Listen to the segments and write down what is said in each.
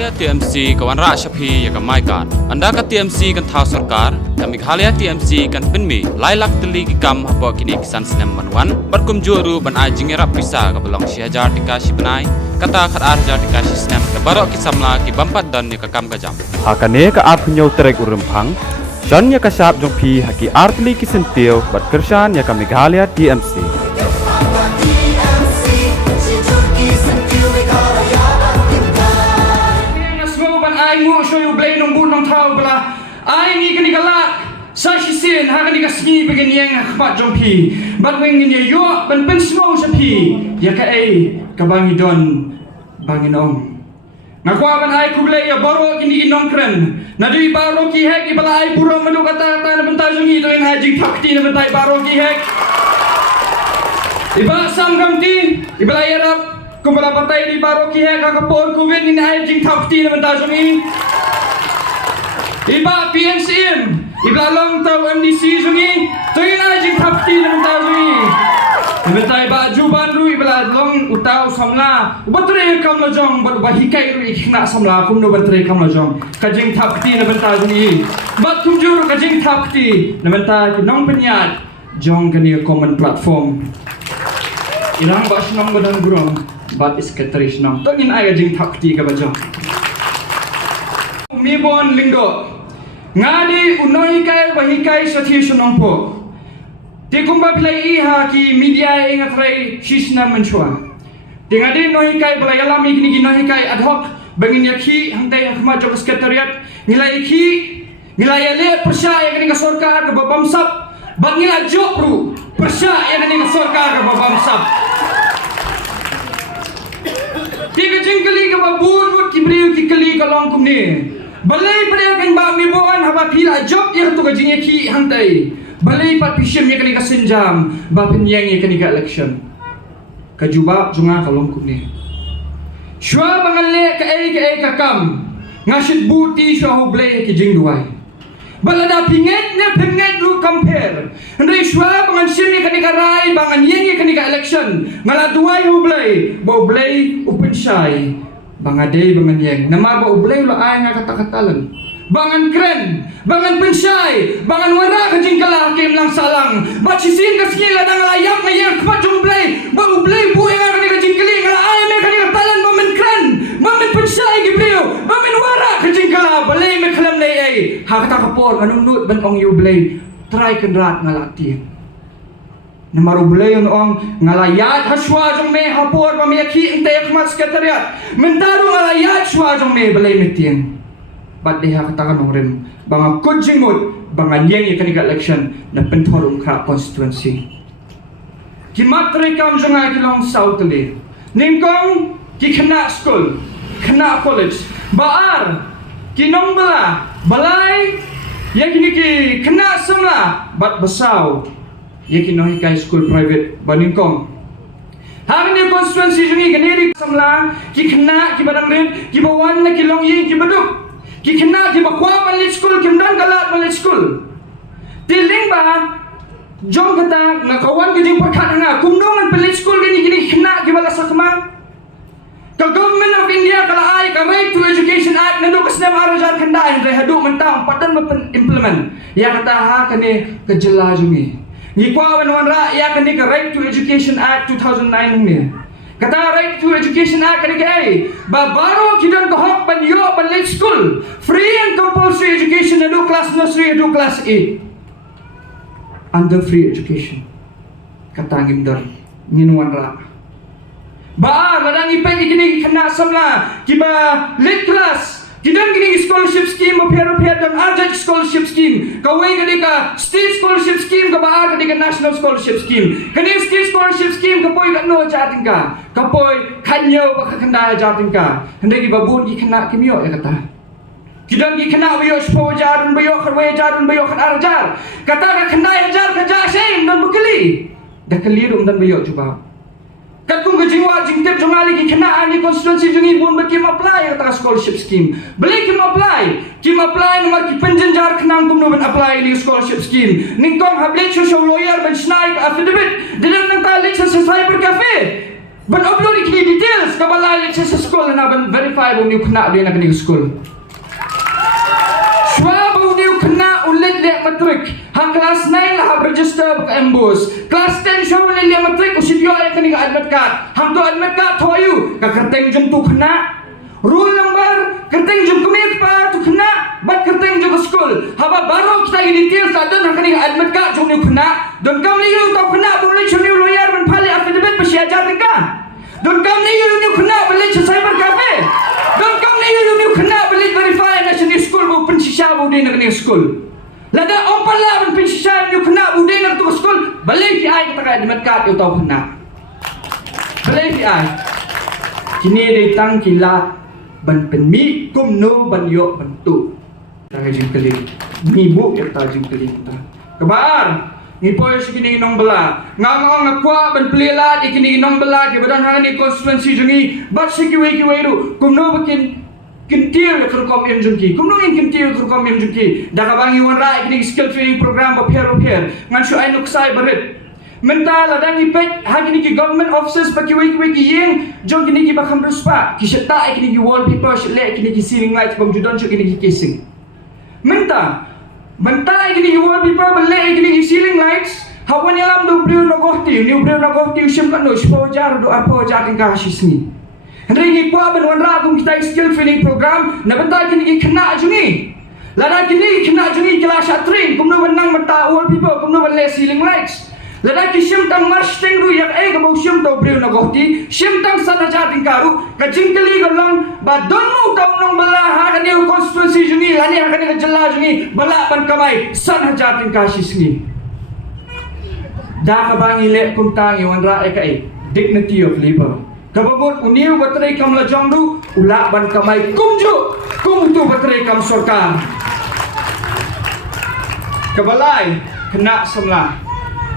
Meghalaya TMC kawan rak Shapi ya kamai kan. Anda ka TMC kan thau sarkar, ka Meghalaya TMC kan penmi. Lailak teli ki kam habo kini kisan sinem manwan. Berkum juru ban ajing rap pisa ka belong syajar dikasih benai. Kata khat arjar dikasih sinem ka barok kisamla ki bampat dan ni ka kam ka jam. Hakane ka ap nyau trek urempang. Jan ya ka sap jong pi haki artli kisentiu bat kersan ya ka Meghalaya TMC. Shoyu blay nung bun nung tau bela ai ni kani galak sa shisin ha kani kasni begin yang khmat jompi bat wing ni yo ban pen smo sapi ya ka ai ka bangi don bangin om ngakwa ban ai kublay ya boro kini inong kren nadi baro ki hek ni bala ai puro madu kata ta na bentai jungi to in haji fakti na bentai baro ki hek iba sam gamti ibala yarap kumbala patai di baro ki hek ka por kuwin ni haji fakti na bentai jungi Iba PNCM, iba long tau MDC jungi, tuin ajing kapti naman tau jungi. Iba iba juban ru iba long utau samla, ubatre kam lojong, but bahikai ru ikna samla kumno batre kam lojong. Kajing kapti naman tau jungi, but kumjur kajing kapti naman tau kinong penyat, jong kani common platform. Irang bas nong badan gurong, but iskatris nong. Tungin ay kajing kapti kabajong. Mibon linggo. Ngadi unoi kai bahikai sathi sunongpo. Tikumba pilai iha ki media ingat rai shisna menchua. Tingadi noi kai balai alam ikni noi kai ad hoc bangin yakhi hangtai khma jok sekretariat nilai ikhi nilai ale persya yang ni sorkar ke babamsap bangila jopru persya yang ni sorkar ke babamsap. Tiga jengkeli ke babun mut kibriu kikeli kalong kumni. Balai pada kan ba mibuan haba pila job yang tu kajing ki hantai. Balai pat pisem yang kani kasenjam ba penyang yang kani ka election. Kajuba junga kalong kumni. Shwa bangalle ka ai ka kam. Ngasit buti shwa hublai ki jing duai. Balada pinget ne pinget lu compare. Ndai shwa bangan sim yang kani ka rai bangan yang kani ka election. Ngala duai hublai, bo blai open shy. Bangadei bangan yang nama ba ublay lo ay nga kata-katalan bangan kren bangan pensay bangan wara kajing kalakim lang salang bat sisin kaskila nang layak na yang kpat jumblay ba ublay buhay nga kajing kali nga ay may kajing katalan baman kren baman pensay gibriyo baman wara kajing kala balay may kalam na ay hakata kapor manunod ban ong ublay try kenrat nga latiyan na marublay yung ong ngalayat haswa jong may hapor pamiyaki ang tayak mas sekretariat mentaro ngalayat shwa jong may balay mitiyan bat deha katakan nung rin banga kujing mood banga niyang ikanika election na pentorong kra constituency kimatri kam jong ay kilong sautali ningkong kikana school kana college baar kinong bala balay yakini ki kana samla bat basaw yakin nohi kai school private baningkong hari ni constituency jungi kaniri samla ki khna ki badang rin ki bawan na ki longying ki baduk ki khna ki bakwa balit school ki mdang galat balit school tiling ba jong kata ngakawan ki jing perkhat nga kumdongan balit school gani kini khna ki bala sakma ka government of India kala ai ka right to education act nando kasna marajar khanda ai hadu mentang padan implement ya kata ha kane kejela jungi Nikwa wan ra ya kani ka Right to Education Act 2009 ni. Kata Right to Education Act kani kai ba baro kidan ko hok ban yo ban late school free and compulsory education adu class nursery adu class 8 under free education. Kata ngindar nginuan ra. Ba ladang ipek ikini kena samla kiba late class Kidan gini scholarship scheme appear dan arjat scholarship scheme. Kawai kadi ka state scholarship scheme ka baar kadi ka national scholarship scheme. Kani state scholarship scheme kapoi ka no jating ka. Kapoi kanyo ba ka kanda jating ka. Handai ki babun ki kena kimyo ya kata. Kidan ki kena bayo spo jarun bayo kharwai jarun bayo kan arjar. Kata ka kanda arjar ka jasem dan bukali. Dah keliru dan bayo coba. Katung kejingwa jingtip jungali ki kena ani constituency jungi bun bekim apply kata scholarship scheme. Beli kim apply nomor ki penjenjar kenang kum no ben apply ni scholarship scheme. Ningkong hablet social lawyer ben snaik affidavit. Dilang nang talik sa cyber cafe. ban upload ikni details kabalai leksa sa school na ban verify bo niu kena dia nak ni school Shwa bo niu kena ulit le matrik hang kelas 9 lah register ke embus kelas 10 shwa ulit le matrik usibyo ay kani admit card hang to admit card thoyu ka kerteng jum tu kena rule number kerteng jum kumit pa tu kena bat kerteng jum school haba baru kita ini details adan hang kani admit card jum niu kena don kam ni yu to kena boleh chuni lawyer ban phale affidavit pa siajar ka don kam ni yu kena boleh cyber cafe don kam ni yu kena boleh verify national school bu pensisha bu di nak school lada ompala ban pensisha yu kena bu di nak tu school boleh ki ai kata admit card yu tahu kena boleh ki ai kini dia tang kilat ban penmi kum no ban yo bentu tak jing kali ni bu kita jing kali kita kabar ni poy segini nong bela ngangong ngakwa ban pelela ikini nong bela ke badan hang ni constituency jungi bat sikiwe kiwe ru kum no bikin kintir ke kom em jungi kum no in kintir ke kom em jungi dah bang yuan ra ikini skill training program ba pher ngan shu ai nuksai barit mental ladang ipek hang ini ki government offices pa kiwe ki yeng jong kini ki bakam ruspa ki shata ikini ki wallpaper shle ikini ki ceiling light bang judon chu ikini ki casing Mentah ikini ki wallpaper bele ikini ki ceiling lights hawan yalam do brio nogohti usim kan no spojar do apa jar tingkah sisni ringi kwa ban wanra kum kita skill training program na benta ikini ki kena jungi lada kini kena jungi kelas atrin kum no benang menta wallpaper kum no bele ceiling lights lada ki sim tang march teng ru yak ai ka sim to brio nogohti sim tang 7,000 tingkaru ka jingkeli ka long ba don mo taw nong bala ha ka ni constituency jungi lani ha ka ni jalla jungi bala ban kamai 7,000 tingkah sisni da ka bangi le kum tang yawan ra ai ka ai dignity of labor kababot uniu batrai kam la jongdu ula ban kamai kumju tu batrai kam sarkar kabalai kena semla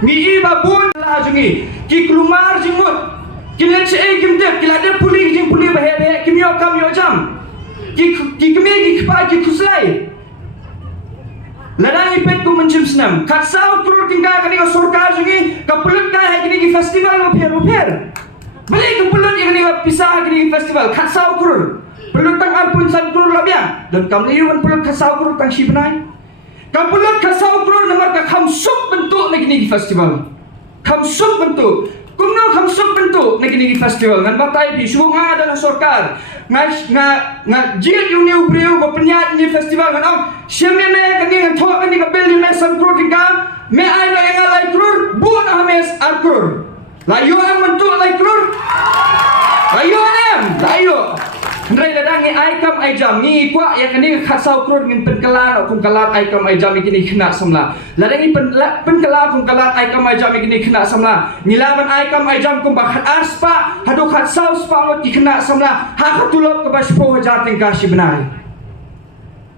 ni iba bun la jungi ki kelumar jingmut kilen se kim de kilade puli jing puli bahe kimyo kam yo jam ki kemi ki kpa ki kuslai ladang ipet ku mencim senam katsau tur tinggal kani ka sarkar jungi ka pulut ka hai kini ki festival lo pher beli ke pulut yang ni pisah kini festival katsau kur pulut tang arpun san kur labia dan kam liu pulut katsau kur tang shibnai kapulut kasau kur nomor ka khamsuk bentuk lagi ni festival khamsuk bentuk kumno khamsuk bentuk lagi ni festival ngan batai di sunga adalah sarkar nga jil yu ni ubriu ba penyat ni festival ngan au sheme me kani tho kani ka bel me san kur tingka me ai la nga lai kur bu na hames ar kur la yu am bentuk lai kur la yu am la yu Ndrai ladang ni ai kam ai jam ni kwa ya kani khasau krut ngin penkelan kum kalat ai kam ai jam ikini khna samla ladang ni penkela kum kalat ai kam ai jam ikini khna samla nilaman ai kam ai jam kum bakhat aspa hadu khat sau spa mot ikna samla ha khatulop ka baspo jating kashi benai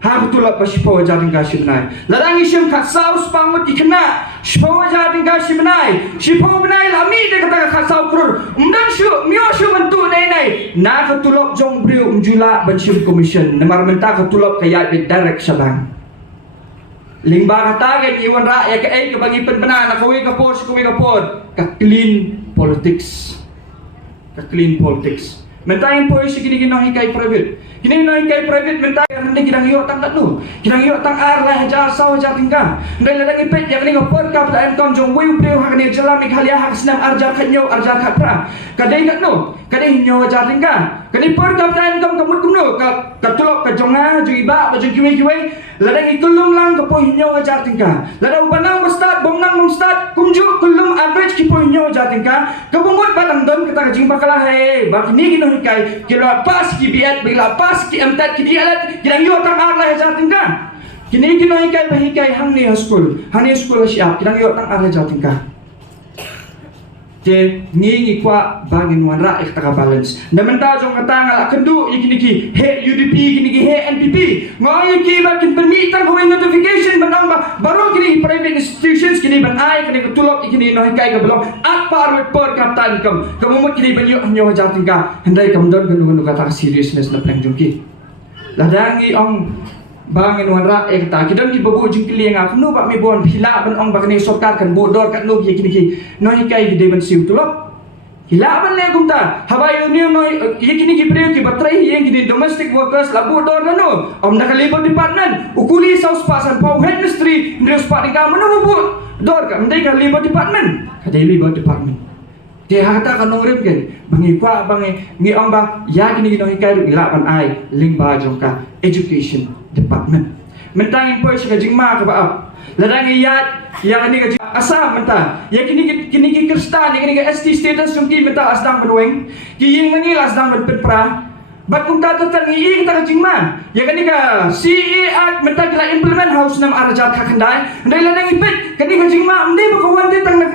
ha khatulop baspo jating kashi benai ladang isim khat sau spa mot ikna spo jating kashi benai sipo benai lami de kata khat sau krut umdan shu mio shu bentu nai na khatulop jong brio umjula banshim commission namar menta khatulop kaya be direct sabang lingba kata ga iwan ra ya ka ai ka bangi penbana na kuwi ka post ka clean politics menta in policy kini ginahi kai private kini nahi kai private menta nanti kidang yo tang kat nu kidang yo tang ar lah ja saw ja tingkang ndai ladang ipet yang ni ngopot ka pla kom jong wiu brio ha ni jala mi khalia ha snam arjar khanyo arjar khatra kadai kat nu kadai nyo ja tingkang kani por ka pla kom kamut kum nu ka tulok ka jonga ju iba ba ju kiwe ladang ikulum lang ka po nyo ja tingkang ladang upanang mustad bongnang mustad kumju kulum average ki po nyo ja tingkang kabumut batang don kita ka jing bakala he ba kini gino kai kilo pas ki biat bila pas ki amtat ki dialat kidang yo tang ar lah ja tingkang kini gino kai bahi kai hang ni school siap kidang yo tang ar ja tingkang je ngi kwa bangin wan ra ek taka balance namenta jong kata ngala kendu ikini ki he UDP kini ki he NPP ngoy ki ba kin permi tang hoy notification banang ba baru kini private institutions kini ban ai kini ketulok ikini no kai ka belong at par per kaptan kam kamu kini ban yo nyo ja tingka hendai kam don genu kata seriousness na plan jong ki ladangi ong bangin wan ra ek ta kidam ki babu jingkli nga kunu ba mi bon phila ban ong ba kini sarkar kan bodor kan no ki kini ki no hi kai de ban siu tulop Hilaban le kumta habai union no yekini ki priyo ki batrai yang kini domestic workers labu dor nano om nakalibot department ukuli saus pasan pau head ministry ndres pa ka mano bu dor ka mendai ka libot department kadai libot department dia hata kanong rem kan bangi kwa bangi ngi amba ya kini kino hikai ru ilapan ai lingba jongka education department mentang impoi ka jingma ka baap ladang iyat yang ini ka asa menta ya kini ki kristan ya kini ka ST status yung ki menta asdang menueng ki ying manil asdang menpra bat kung tatatan ngi kita ka jingma ya kini ka CE Act menta kila implement house nam arajat ka kandai ndai ladang ipit kini ka jingma ndai ba kawan ti tang na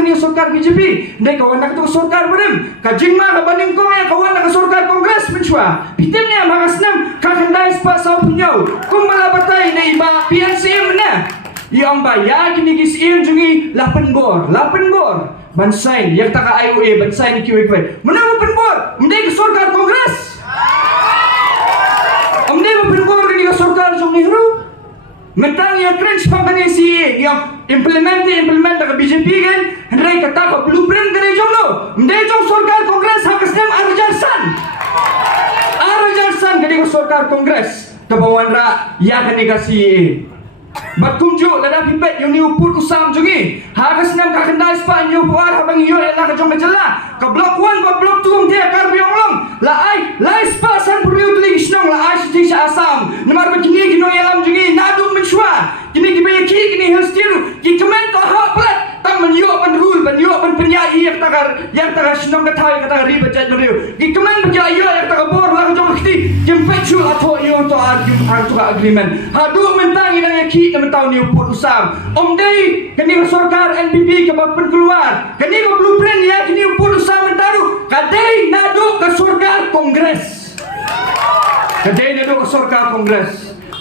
kini sarkar BJP ndai kawan na ka sarkar berem ka jingma ka baning ko ya kawan na ka sarkar kongres menchua pitim niya magasnam ka kandai spa sa punyaw kung malabatay na iba PNCM na yang bayar kini kisim jungi 8 bor bansain yang tak IOA bansain ni kiwek mana 8 bor mendai ke sarkar kongres mendai 8 bor ni ke sarkar jung Nehru mentang ya crunch pangkang CA yang implement ke BJP kan hendai kata ke blueprint kare jong lo mendai jong sarkar kongres hakasnam Arajarsan kini ke sarkar kongres kebawan ra ya kini ke CA Batunjuk lada pipet yung niuput usam jungi hagas nam kakandai spa nyo puar habang iyo ela ka jong majala ka block 1 ba block 2 dia kar biong long la ai spa san puriu tuling snong la ai sing sa asam namar ba kini kino yalam jungi nadu menshwa kini gibe ki kini helstiru ki comment to ha plat tang menyo ban rule ban yo ban penyai yang takar snong ka thai ka takar riba chat riu ki comment ba yo yang takar bor la ka jong kiti jempechu atho yo to agreement hadu mentang ina ki na tahu ni uput usam omdai kini ke sarkar NPP ke bapen keluar kini ke blueprint ya kini uput usam mentaru kadai nadu ke sarkar kongres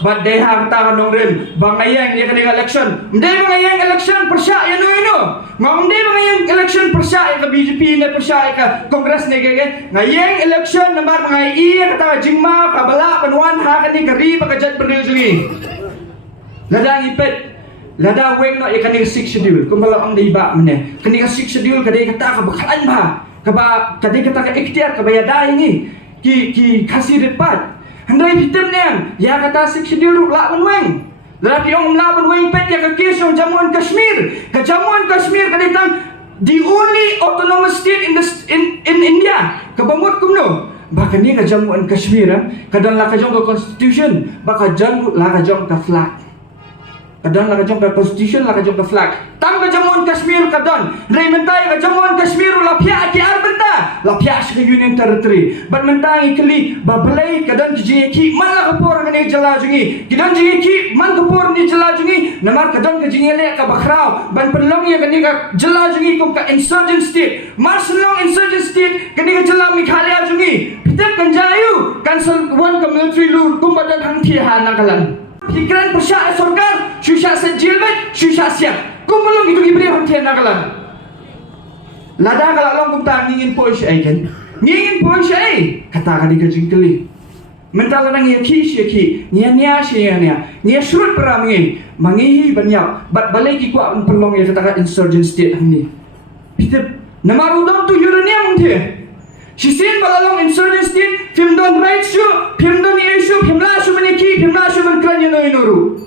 but they have ta kanong rin bangayang ya kini election mdai bangayang election persya ya no ngomdai bangayang election persya ya ke BJP na persya ya ke kongres ni ke ngayang election nambar mangai kata jingma kabala panuan ha kini kari pakajat berdiri lada ipet lada weng no ikan 6 schedule kumbala ang diba mene kani ka 6 schedule kadai kata ka bakalan ba kadai kata ka ikhtiar ka bayada ini ki kasih repat handai hitam niang ya kata 6 schedule la weng lada piong la weng pet ya ka kisong Jammu and Kashmir kadai tang the only autonomous state in India kabamut kumno bahkan ni ka Jammu and Kashmir kadang la ka jong ka constitution baka jang la ka jong ka flag kadang la ka jong ka constitution la ka jong ka flag tang ka Jammu and Kashmir kadang rei mentai ka Jammu and Kashmir la pia ki arbenta la pia shi union territory but mentai kali babalai kadang ki man la ka por ka ni jala jungi kadang ki man ka por ni jala jungi namar kadang ka jingele ka bakrao ban pelong ya kani ka jala jungi ko ka insurgent state marselong insurgent state kani ka jala Meghalaya jungi pitek kanjayu cancel one ka military rule kumbadan hang thi ha nakalan pikiran persya sarkar susah sejilbet susah siap kumulong itu gibri hantian nakalan lada kala long kumta ngingin po siya kan ngingin po siya kata ka di ka jingkali mental nang ya ki nya nya surut peramangi mangihi banyak bat balai ki kwa pelong ya kata ka insurgent state hani pitep namarudam tu uranium the Shisin balalong insurgent state Pimdon rights you Pimdon issue Pimla su maniki Pimla su mankran yun inuru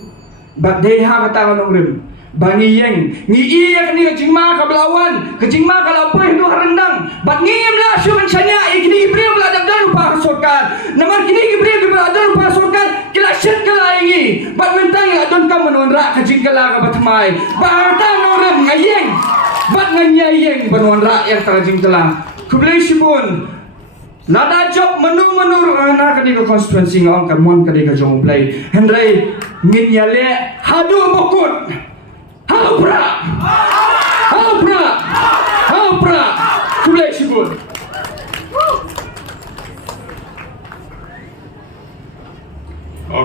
but they have a tawanong rim bangi yang ni iya kani kajingma kablawan kajingma kalapoy do harandang but ni imla su mansanya ikini ibril bla dagdan upah sarkar namar kini ibril bla dagdan upah sarkar kila shit kala ingi but mentang la don kam manonra kajing kala ka batmai bahata norim ngayeng but nganyayeng banonra yang kajing kala kublai sibun lada job menu na kadi ko constituency ngong ka mon kadi ka jong play hendrai ngin yale hadu bokut haupra kublai sibun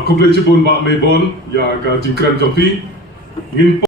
kublai sibun ba mebon ya ka jingkran jofi ngin